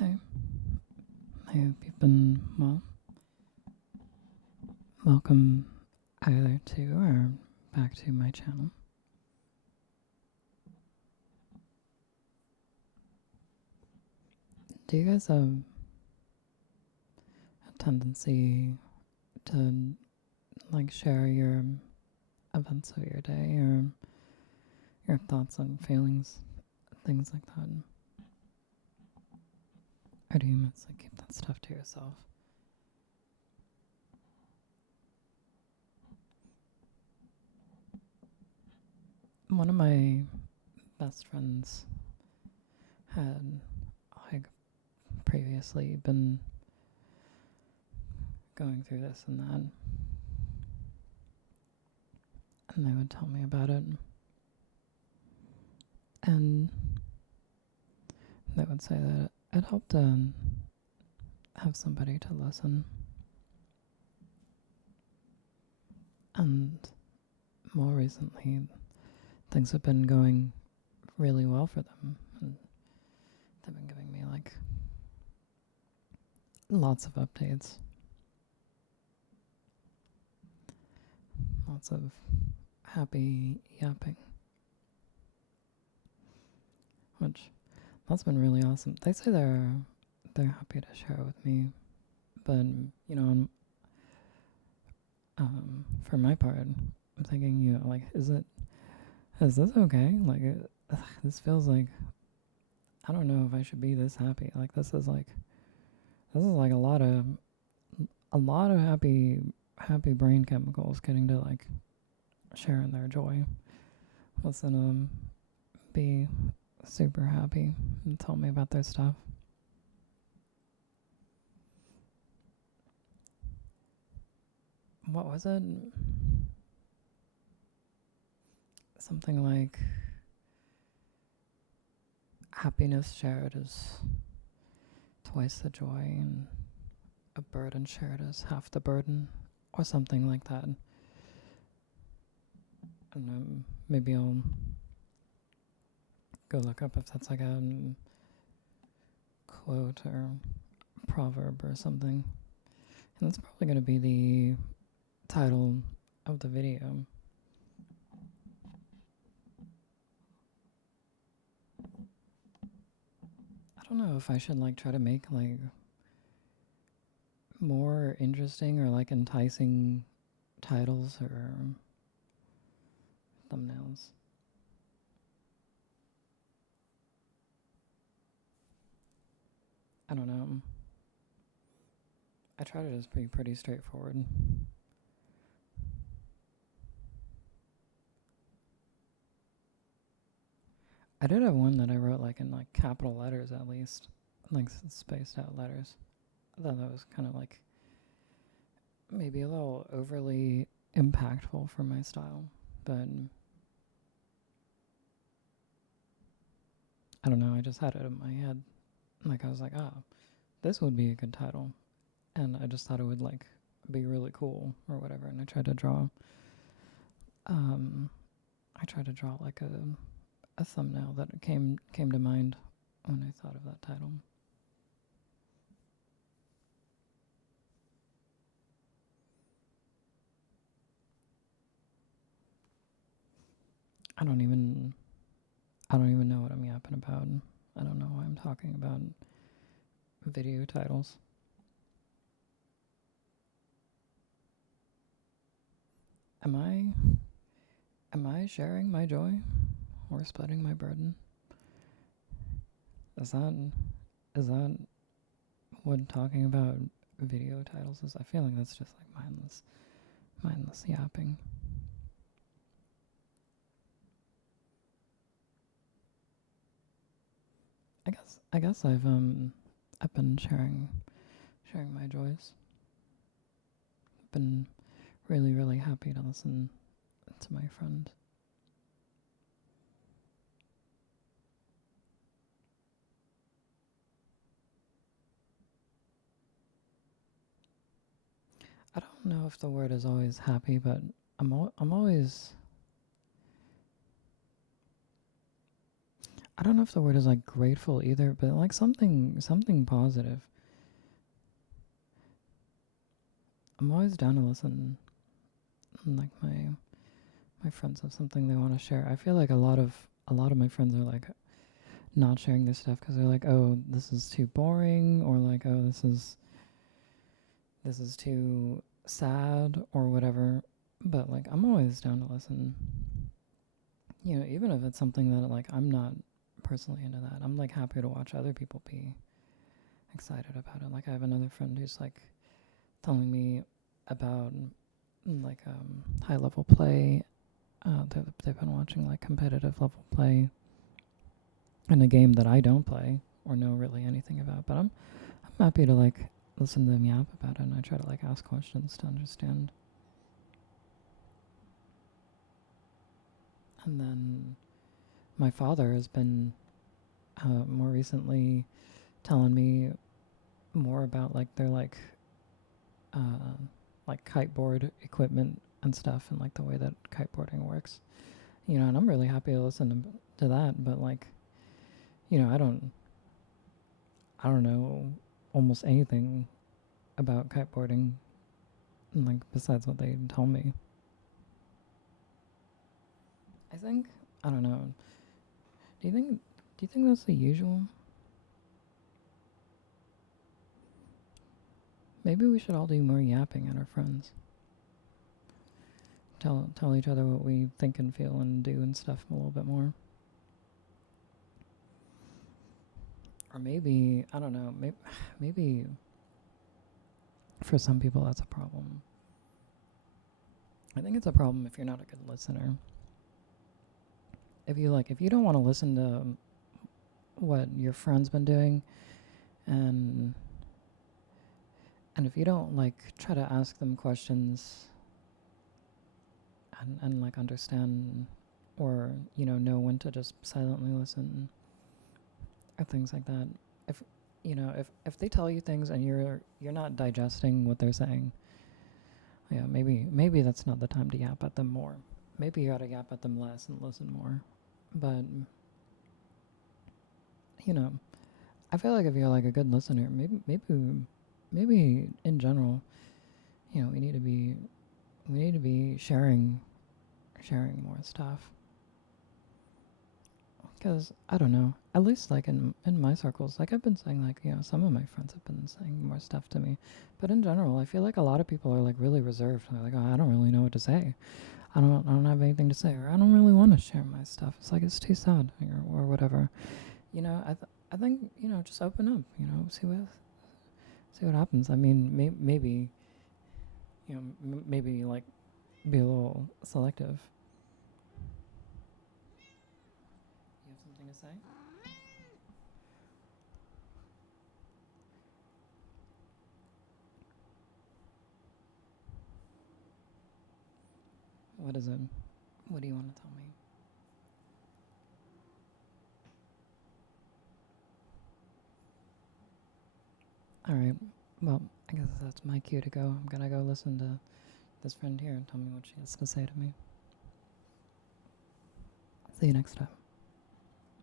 Hey, I hope you've been well. Welcome either to or back to my channel. Do you guys have a tendency to like share your events of your day or your thoughts and feelings, things like that? Or do you mostly keep that stuff to yourself? One of my best friends had like previously been going through this and that, and they would tell me about it, and they would say that it helped to have somebody to listen. And more recently, things have been going really well for them, and they've been giving me like lots of updates, lots of happy yapping, which that's been really awesome. They say they're happy to share with me, but for my part, I'm thinking, like, is this okay? Like, this feels like I don't know if I should be this happy. Like, this is like a lot of happy brain chemicals getting to like share in their joy. Listen to them be super happy and tell me about their stuff. What was it? Something like happiness shared is twice the joy, and a burden shared is half the burden, or something like that. I don't know. Maybe I'll go look up if that's like a quote or proverb or something. And that's probably going to be the title of the video. I don't know if I should like try to make like more interesting or like enticing titles or thumbnails. I don't know. I try to just be pretty straightforward. I did have one that I wrote like in like capital letters at least, like spaced out letters. I thought that was kind of like maybe a little overly impactful for my style, but I don't know. I just had it in my head. Like I was like, this would be a good title, and I just thought it would like be really cool or whatever. And I tried to draw. I tried to draw like a thumbnail that came to mind when I thought of that title. I don't even know what I'm yapping about. I don't know why I'm talking about video titles. Am I sharing my joy or splitting my burden? Is that what talking about video titles is? I feel like that's just like mindless yapping. I guess I've been sharing my joys. I've been really happy to listen to my friend. I don't know if the word is always happy, but I'm always I don't know if the word is like grateful either, but like something positive. I'm always down to listen. And, like my friends have something they want to share. I feel like a lot of my friends are like not sharing this stuff because they're like, oh, this is too boring, or like, oh, this is too sad or whatever. But like, I'm always down to listen. Even if it's something that like I'm not personally into that, I'm like happy to watch other people be excited about it. Like I have another friend who's like telling me about like high level play. They've been watching like competitive level play in a game that I don't play or know really anything about. But I'm happy to like listen to them yap about it, and I try to like ask questions to understand. And then my father has been more recently telling me more about uh, like kiteboard equipment and stuff, and like the way that kiteboarding works. And I'm really happy to listen to that. But like, I don't know almost anything about kiteboarding, like besides what they tell me. I think I don't know. Do you think that's the usual? Maybe we should all do more yapping at our friends. Tell each other what we think and feel and do and stuff a little bit more. Or maybe I don't know. Maybe for some people that's a problem. I think it's a problem if you're not a good listener. If you don't want to listen to what your friend's been doing, and if you don't like try to ask them questions and like understand, or know when to just silently listen or things like that. If they tell you things and you're not digesting what they're saying, yeah, maybe that's not the time to yap at them more. Maybe you gotta yap at them less and listen more. But you know, I feel like if you're like a good listener, maybe in general, we need to be sharing more stuff. Because I don't know, at least like in my circles, like I've been saying, like some of my friends have been saying more stuff to me, but in general, I feel like a lot of people are like really reserved. They're like, oh, I don't really know what to say. I don't have anything to say, or I don't really want to share my stuff. It's like it's too sad, or whatever. I think just open up. See what happens. I mean, maybe maybe like be a little selective. You have something to say? What is it? What do you want to tell me? All right. Well, I guess that's my cue to go. I'm gonna go listen to this friend here and tell me what she has to say to me. See you next time.